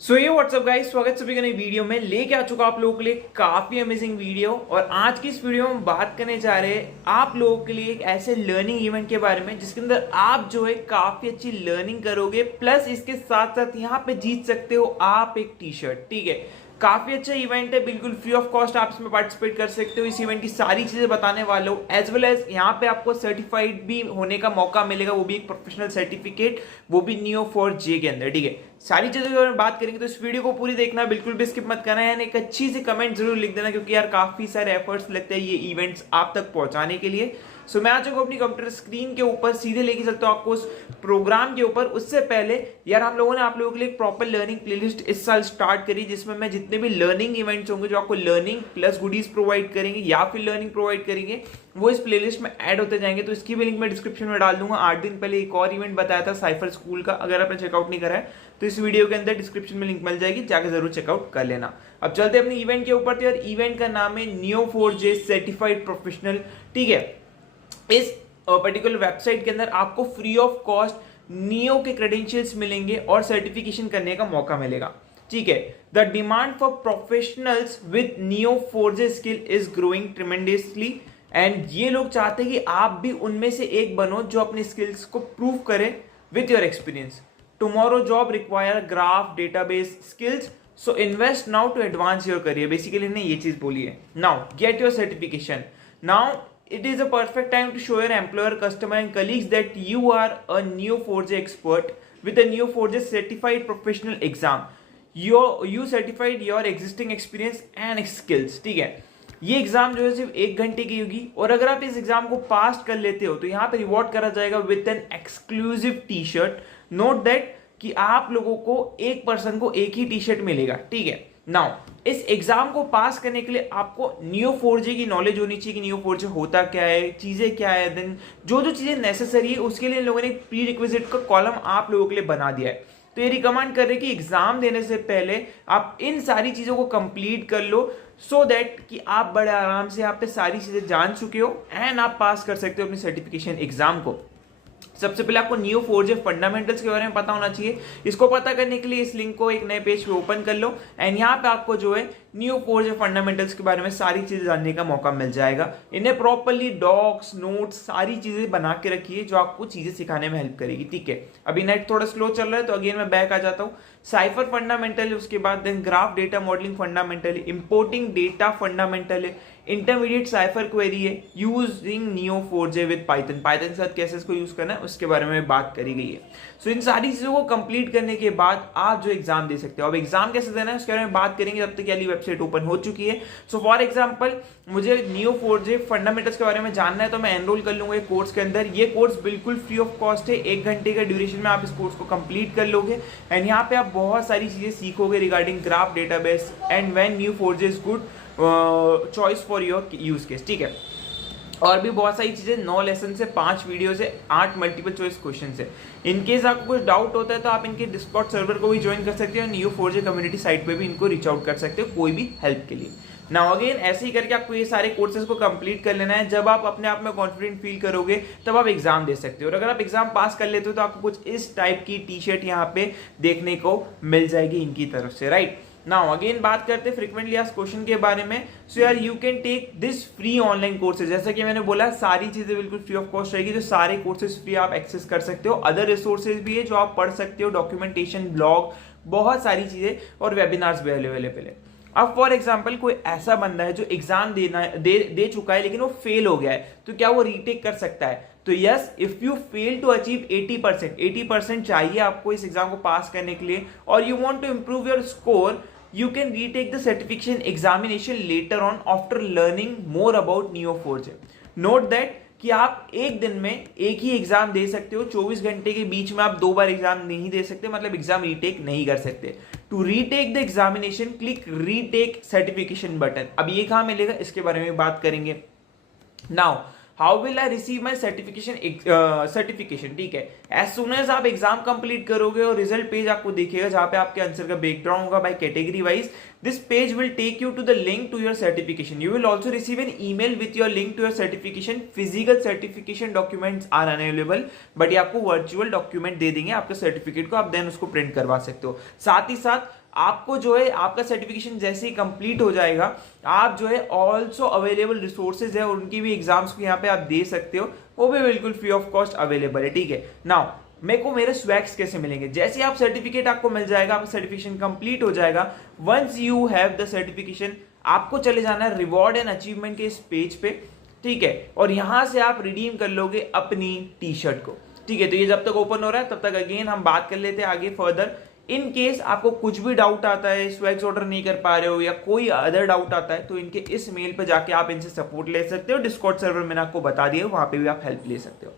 सो ये WhatsApp guys, स्वागत सभी का नई वीडियो में लेके आ चुका आप लोगों के लिए काफी अमेजिंग वीडियो। और आज की इस वीडियो में बात करने जा रहे हैं आप लोगों के लिए एक ऐसे लर्निंग इवेंट के बारे में जिसके अंदर आप जो है काफी अच्छी लर्निंग करोगे, प्लस इसके साथ साथ यहाँ पे जीत सकते हो आप एक टी शर्ट। ठीक है, काफी अच्छा इवेंट है, बिल्कुल फ्री ऑफ कॉस्ट आप इसमें पार्टिसिपेट कर सकते हो। इस इवेंट की सारी चीजें बताने वाला हूँ, एज वेल एज यहाँ पे आपको सर्टिफाइड भी होने का मौका मिलेगा, वो भी एक प्रोफेशनल सर्टिफिकेट, वो भी Neo4j के अंदर। ठीक है, सारी चीजों के बारे में बात करेंगे, तो इस वीडियो को पूरी देखना, बिल्कुल भी स्किप मत करना है। एक अच्छी सी कमेंट जरूर लिख देना, क्योंकि यार काफी सारे एफर्ट्स लगते हैं ये इवेंट्स आप तक पहुंचाने के लिए। सो मैं आ चुका हूं अपनी कंप्यूटर स्क्रीन के ऊपर, सीधे लेके चलता हूं आपको उस प्रोग्राम के ऊपर। उससे पहले यार हम लोगों ने आप लोगों के लिए एक प्रॉपर लर्निंग प्लेलिस्ट इस साल स्टार्ट करी, जिसमें मैं जितने भी लर्निंग इवेंट्स होंगे जो आपको लर्निंग प्लस गुडीज प्रोवाइड करेंगे या फिर लर्निंग प्रोवाइड करेंगे, वो इस प्लेलिस्ट में ऐड होते जाएंगे। तो इसकी भी लिंक मैं डिस्क्रिप्शन में डाल दूंगा। 8 दिन पहले एक और इवेंट बताया था साइफर स्कूल का, अगर आपने चेकआउट नहीं करा है तो इस वीडियो के अंदर डिस्क्रिप्शन में लिंक मिल जाएगी, जाकर जरूर चेकआउट कर लेना। अब चलते हैं अपने इवेंट के ऊपर। तो यार इवेंट का नाम है Neo4j सर्टिफाइड प्रोफेशनल। ठीक है, इस पर्टिकुलर वेबसाइट के अंदर आपको फ्री ऑफ कॉस्ट नियो के क्रेडेंशियल्स मिलेंगे और सर्टिफिकेशन करने का मौका मिलेगा। ठीक है, the demand for professionals with Neo4j skill is growing tremendously, and ये लोग चाहते हैं कि आप भी उनमें से एक बनो जो अपनी स्किल्स को प्रूव करे with your experience. Tomorrow job require graph database skills, so invest now to advance your career. Basically ने ये चीज बोली है, now get your certification now. It is a perfect time to show your employer, customer and colleagues that you are a Neo4j expert with a Neo4j certified professional exam. You certified your existing experience and skills. ठीक है, ये exam जो है सिर्फ 1 घंटे की होगी, और अगर आप इस एग्जाम को पास कर लेते हो तो यहाँ पे रिवॉर्ड करा जाएगा with an exclusive T shirt. Note that कि आप लोगों को एक पर्सन को एक ही टी शर्ट मिलेगा। ठीक है, नाउ इस एग्जाम को पास करने के लिए आपको Neo4j की नॉलेज होनी चाहिए कि Neo4j होता क्या है, चीजें क्या है, देन जो जो चीजें नेसेसरी है उसके लिए इन लोगों ने एक प्री रिक्विजिट का कॉलम आप लोगों के लिए बना दिया है। तो ये रिकमेंड कर रहे हैं कि एग्जाम देने से पहले आप इन सारी चीजों को कंप्लीट कर लो, सो दैट कि आप बड़े आराम से आप पे सारी चीजें जान चुके हो एंड आप पास कर सकते हो अपनी सर्टिफिकेशन एग्जाम को। सबसे पहले आपको Neo4j फंडामेंटल्स के बारे में पता होना चाहिए। इसको पता करने के लिए इस लिंक को एक नए पेज पे ओपन कर लो, एंड यहाँ पे आपको जो है Neo4j फंडामेंटल्स के बारे में सारी चीजें जानने का मौका मिल जाएगा। इन्हें प्रॉपर्ली डॉक्स नोट्स सारी चीजें बना के रखिए जो आपको चीजें सिखाने में हेल्प करेगी। ठीक है, अभी नेट थोड़ा स्लो चल रहा है तो अगेन मैं बैक आ जाता हूँ। साइफर फंडामेंटल है, उसके बाद then graph data modelling fundamental है, इंपोर्टिंग डेटा फंडामेंटल है, इंटरमीडिएट साइफर क्वेरी है, यूजिंग Neo4j विद पाइथन के साथ कैसे इसको यूज करना है उसके बारे में बात करी गई है। सो इन सारी चीजों को कंप्लीट करने के बाद आप जो एग्जाम दे सकते हो। अब एग्जाम कैसे देना है उसके बारे में बात करेंगे, तब तक वाली वेबसाइट ओपन हो चुकी है। सो फॉर एग्जांपल मुझे Neo4j फंडामेंटल्स के बारे में जानना है तो मैं एनरोल कर लूंगा एक कोर्स के अंदर। ये कोर्स बिल्कुल फ्री ऑफ कॉस्ट है, 1 घंटे का ड्यूरेशन में आप इस कोर्स को कंप्लीट कर लोगे, एंड यहाँ पे आप बहुत सारी चीजें सीखोगे regarding graph database and when Neo4j is good choice for your use case. ठीक है, और भी बहुत सारी चीजें, 9 लेसन से 5 वीडियो से 8 मल्टीपल चॉइस क्वेश्चन है। इनकेस आपको कुछ डाउट होता है तो आप इनके डिस्कॉर्ड सर्वर को भी ज्वाइन कर सकते हो, Neo4j कम्युनिटी साइट पे भी इनको रीच आउट कर सकते हो कोई भी हेल्प के लिए। नाउ अगेन ऐसे ही करके आपको ये सारे कोर्सेज को कंप्लीट कर लेना है। जब आप अपने आप में कॉन्फिडेंट फील करोगे तब आप एग्जाम दे सकते हो, और अगर आप एग्जाम पास कर लेते हो तो आपको कुछ इस टाइप की टी शर्ट यहाँ पे देखने को मिल जाएगी इनकी तरफ से। राइट, नाउ अगेन बात करते हैं फ्रीक्वेंटली आस्क्ड क्वेश्चन के बारे में। सो यार you can take this free online courses, जैसा कि मैंने बोला सारी चीजें बिल्कुल फ्री ऑफ कॉस्ट रहेगी, तो सारे कोर्सेज फ्री आप एक्सेस कर सकते हो। अदर रिसोर्सेज भी है जो आप पढ़ सकते हो, डॉक्यूमेंटेशन, ब्लॉग, बहुत सारी चीजें, और वेबिनार्स भी अवेलेबल है। अब फॉर एग्जाम्पल कोई ऐसा बंदा है जो एग्जाम दे चुका है लेकिन वो फेल हो गया है, तो क्या वो रीटेक कर सकता है? तो yes, if you fail to achieve 80% चाहिए आपको इस एग्जाम को पास करने के लिए, और you want to improve your score, you can retake the certification examination later on after learning more about Neo4j. Note that कि आप एक दिन में एक ही एग्जाम दे सकते हो, 24 घंटे के बीच में आप 2 बार एग्जाम नहीं दे सकते, मतलब एग्जाम रीटेक नहीं कर सकते। To retake the examination click retake certification button. अब ये कहाँ मिलेगा इसके बारे में बात करेंगे। Now how will I receive my certification? ठीक है, एज सुन एज आप एग्जाम कंप्लीट करोगे और रिजल्ट पेज आपको दिखेगा जहां पे आपके आंसर का ब्रेकडाउन होगा by category wise. This page will take you to the link to your certification. You will also receive an email with your link to your certification. Physical certification documents are unavailable, but ये आपको virtual document दे देंगे आपके certificate को, आप then उसको print करवा सकते हो। साथ ही साथ आपको जो है आपका सर्टिफिकेशन जैसे ही कंप्लीट हो जाएगा, आप जो है ऑल्सो अवेलेबल रिसोर्सेज है और उनकी भी एग्जाम्स को यहाँ पे आप दे सकते हो, वो भी बिल्कुल फ्री ऑफ कॉस्ट अवेलेबल है। ठीक है, नाउ मेरे को मेरे स्वैग्स कैसे मिलेंगे? जैसे आप सर्टिफिकेट आपको मिल जाएगा, आपका सर्टिफिकेशन कंप्लीट हो जाएगा, once you have the certification, आपको चले जाना है रिवॉर्ड एंड अचीवमेंट के इस पेज पे। ठीक है, और यहां से आप रिडीम कर लोगे अपनी टी शर्ट को। ठीक है, तो ये जब तक ओपन हो रहा है तब तक अगेन हम बात कर लेते हैं आगे फर्दर। इन केस आपको कुछ भी डाउट आता है, स्वैग्स ऑर्डर नहीं कर पा रहे हो या कोई अदर डाउट आता है, तो इनके इस मेल पे जाके आप इनसे सपोर्ट ले सकते हो। डिस्कॉर्ड सर्वर मैंने आपको बता दिया, वहां पे भी आप हेल्प ले सकते हो।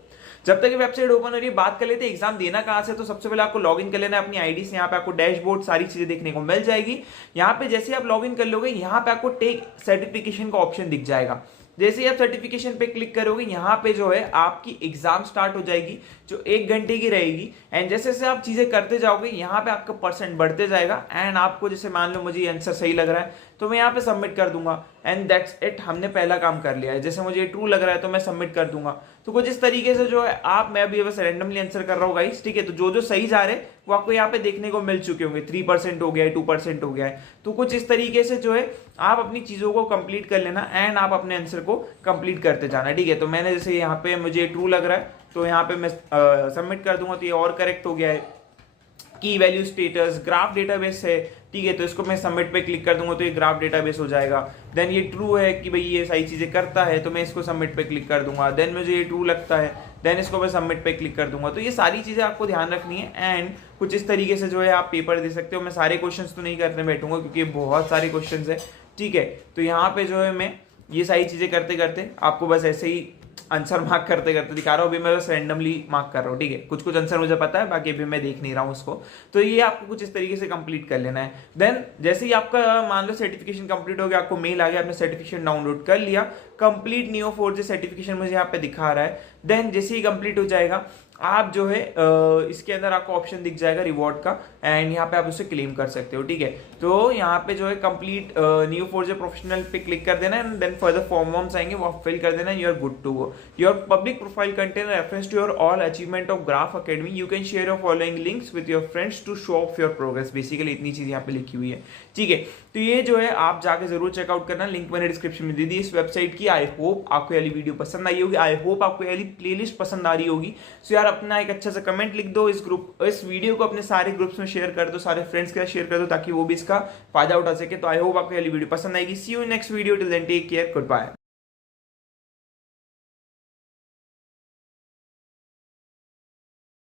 जब तक ये वेबसाइट ओपन हो रही है, बात कर लेते हैं एग्जाम देना कहां से। तो सबसे पहले आपको लॉगिन कर लेना है अपनी आईडी से। यहाँ पे आपको डैशबोर्ड सारी चीजें देखने को मिल जाएगी। यहाँ पे जैसे आप लॉगिन कर लोगे, यहाँ पे आपको टेक सर्टिफिकेशन का ऑप्शन दिख जाएगा। जैसे ही आप सर्टिफिकेशन पे क्लिक करोगे, यहाँ पे जो है आपकी एग्जाम स्टार्ट हो जाएगी, जो 1 घंटे की रहेगी। एंड जैसे जैसे आप चीजें करते जाओगे, यहाँ पे आपका परसेंट बढ़ते जाएगा। एंड आपको जैसे मान लो मुझे ये आंसर सही लग रहा है, तो मैं यहाँ पे सबमिट कर दूंगा एंड दैट्स इट, हमने पहला काम कर लिया है। जैसे मुझे ट्रू लग रहा है तो मैं सबमिट कर दूंगा। तो कुछ इस तरीके से जो है आप, मैं अभी बस रैंडमली आंसर कर रहा हूँ गाइस। ठीक है, तो जो जो सही जा रहे वो आपको यहाँ पे देखने को मिल चुके होंगे। 3% हो गया है, 2% हो गया है। तो कुछ इस तरीके से जो है आप अपनी चीजों को कंप्लीट कर लेना एंड आप अपने आंसर को कंप्लीट करते जाना। ठीक है, तो मैंने जैसे यहाँ पे मुझे ट्रू लग रहा है तो यहाँ पे मैं सबमिट कर दूंगा, तो ये और करेक्ट हो गया है। की वैल्यू स्टेटस ग्राफ डेटाबेस है। ठीक है, तो इसको मैं सबमिट पे क्लिक कर दूंगा तो ये ग्राफ डेटाबेस हो जाएगा। देन ये ट्रू है कि भाई ये सही चीजें करता है, तो मैं इसको सबमिट पे क्लिक कर दूंगा। देन मुझे ये ट्रू लगता है, देन इसको मैं सबमिट पे क्लिक कर दूंगा। तो ये सारी चीजें आपको ध्यान रखनी है एंड कुछ इस तरीके से जो है आप पेपर दे सकते हो। मैं सारे क्वेश्चंस तो नहीं करने बैठूंगा क्योंकि बहुत सारे क्वेश्चंस है। ठीक है, तो यहाँ पे जो है मैं ये सारी चीजें करते करते आपको बस ऐसे ही आंसर मार्क करते करते दिखा रहा हूँ। अभी मैं बस रैंडमली मार्क कर रहा हूँ। ठीक है, कुछ कुछ आंसर मुझे पता है, बाकी अभी मैं देख नहीं रहा हूँ उसको। तो ये आपको कुछ इस तरीके से कंप्लीट कर लेना है। देन जैसे ही आपका मान लो सर्टिफिकेशन कंप्लीट हो गया, आपको मेल आ गया, आपने सर्टिफिकेशन डाउनलोड कर लिया, कंप्लीट Neo4j सर्टिफिकेशन मुझे यहाँ पे दिखा रहा है। देन जैसे ही कंप्लीट हो जाएगा, आप जो है इसके अंदर आपको ऑप्शन दिख जाएगा रिवॉर्ड का एंड यहाँ पे आप उसे क्लेम कर सकते हो। ठीक है, तो यहाँ पे जो है कंप्लीट Neo4j प्रोफेशनल पे क्लिक कर देना एंड देन फर्दर फॉर्म वॉर्म्स आएंगे, वो आप फिल कर देना। You are good to go. Your public profile contain reference to your all achievement of Graph Academy. You can share your following links with your friends to show off your progress. Basically इतनी चीज यहाँ पे लिखी हुई है। ठीक है, तो ये जो है आप जाके जरूर चेकआउट करना, लिंक मैंने डिस्क्रिप्शन में दे दी इस वेबसाइट की। आई होप आपको ये वीडियो पसंद आई होगी, आई होप आपको ये प्लेलिस्ट पसंद आ रही होगी। सो यार अपना एक अच्छा सा कमेंट लिख दो, इस वीडियो को अपने सारे ग्रुप्स में शेयर कर दो, सारे फ्रेंड्स के साथ शेयर कर दो ताकि वो भी इसका फायदा उठा सके। तो आई होप आपको ये वीडियो पसंद आएगी। See you in next video, till then take care, good bye.